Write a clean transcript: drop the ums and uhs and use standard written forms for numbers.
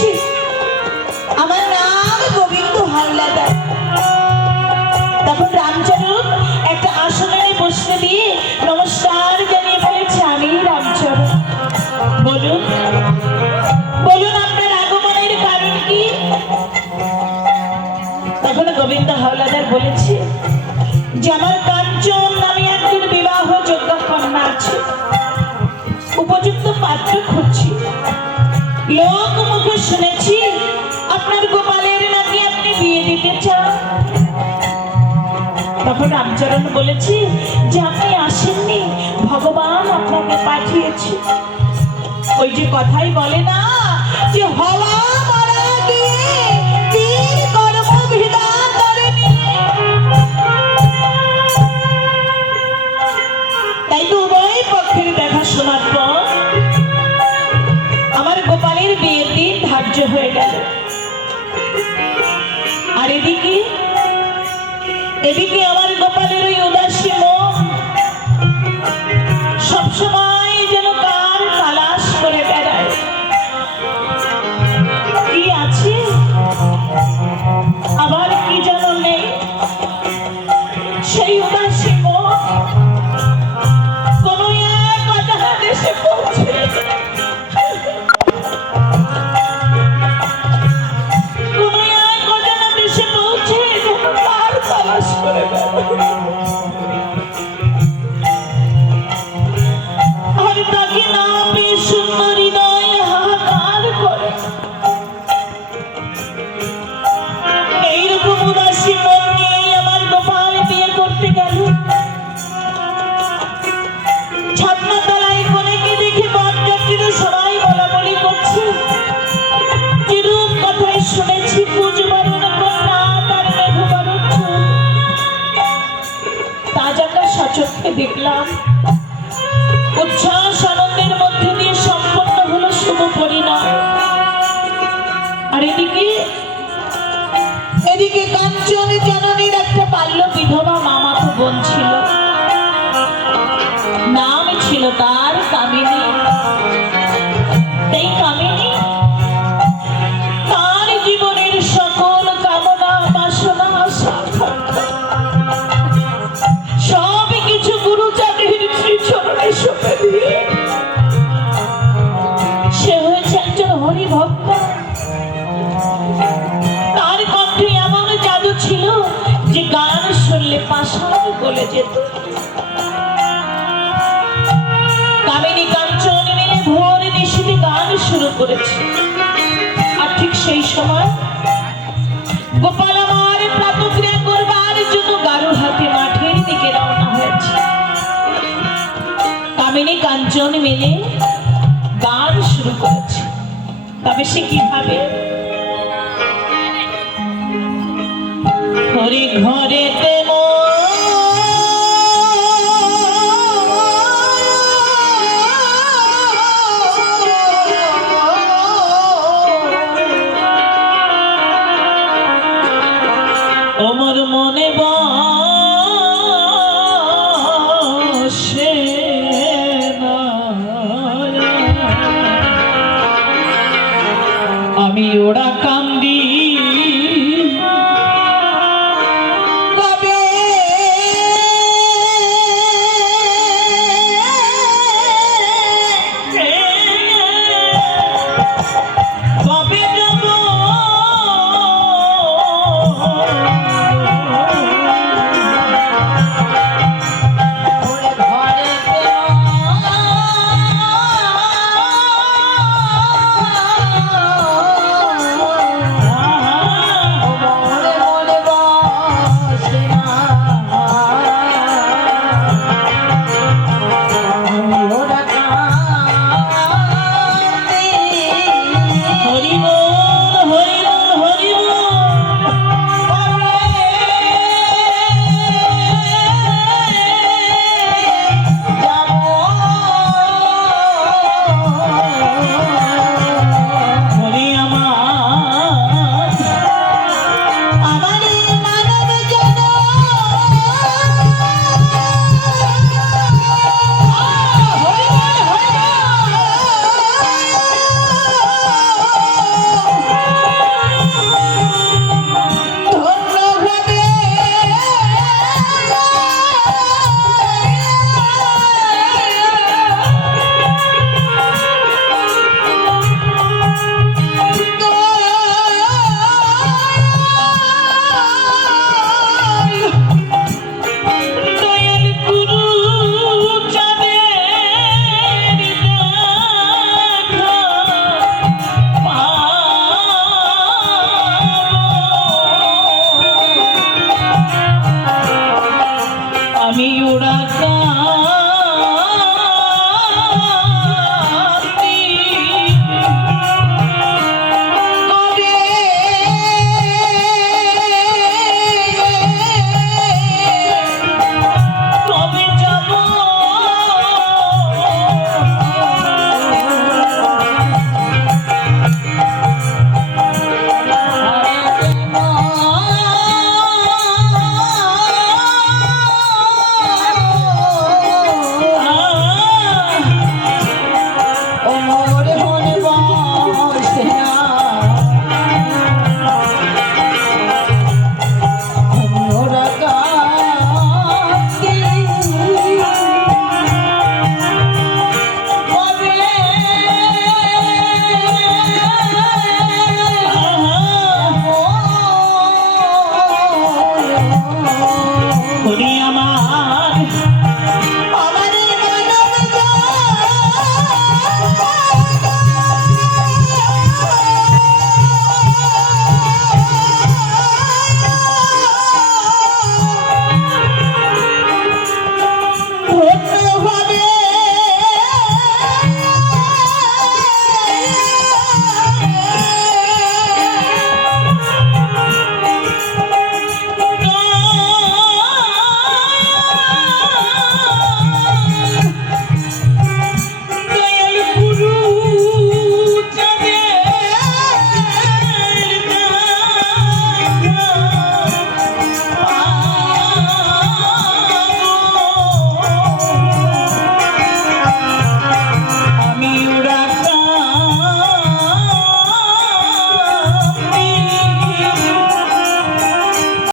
বলেছি আমার নাম গোবিন্দ হাওলাদার। তখন রামচরণ একটা আসনে বসতে দিয়ে নমস্কার জানিয়ে বলেছে, আমি রামচরণ, বলুন বলুন আপনার আগমনের কারণ কি? তখন গোবিন্দ হাওলাদার বলেছে যে আমার কাঞ্চন নামে একজন বিবাহযোগ্য কন্যা আছে, উপযুক্ত পাত্র খুঁজছি। লোক মুখে শুনেছি আপনার গোপালের নাকি আপনি বিয়ে দিতে চান। তখন রামচরণ বলেছি যে আপনি আসেননি, ভগবান আপনাকে পাঠিয়েছে। ওই যে কথাই বলে না যে হওয়া মারা গিয়ে বীর কর্মভিদা করেনি। তাই তো উভয় পক্ষের দেখাশোনার পর আমার গোপালের বিয়ের দিন ধার্য হয়ে গেল। আর এদিকে আমার গোপালের ওই উদাসী মন সবসময় যেন কার তালাশ করে বেড়ায়, কি আছে আবার কি যেন নেই। সেই উদাসী মন কোন এক অজানা দেশে পৌঁছে, কোন এক অজানা দেশে পৌঁছে যেন কার তালাশ করে বেড়ায়। আর তাকে না পেয়ে সুন্দর হৃদয় হাহাকার করে। এইরকম উদাসী মন নিয়ে আমার গোপাল বিয়ে করতে গেল। ছাদনাতলায় কনেকে দেখে বরযাত্রীরা সবাই বলাবলি করছে, যেরূপ কথাই শুনেছি কুচবরণ কন্যা তার মেঘবরণ চুল। তা যাকে সচক্ষে দেখলাম, উচ্ছ্বাস আনন্দের মধ্যে দিয়ে সম্পন্ন হলো শুভ পরিণয়। আর এদিকে কাঞ্চন জননীর একটা বাল্য বিধবা মামাতো বোন ছিল, নাম ছিল তার কামিনী। এই কামিনী তার জীবনের সকল কামনা বাসনা সব কিছু গুরুচাঁদের শ্রীচরণে সঁপে দিয়ে সে হয়েছে একজন হরিভক্ত। তার কণ্ঠে এমন জাদু ছিল যে গান শুনলে পাষাণ গলে যেত। কামিনী কাঞ্চন মিলে ভোর নিশীথে গান শুরু করেছে। আর ঠিক সেই সময় গোপাল আমার প্রাতঃক্রিয়া করবার জন্য গারুর হাতে মাঠের দিকে রওনা হয়েছে। কামিনী কাঞ্চন মিলে গান শুরু করেছে। তবে সে কিভাবে? ঘরে ঘরেতে ওমর মনে বসে না, আমি ওরা কান্দি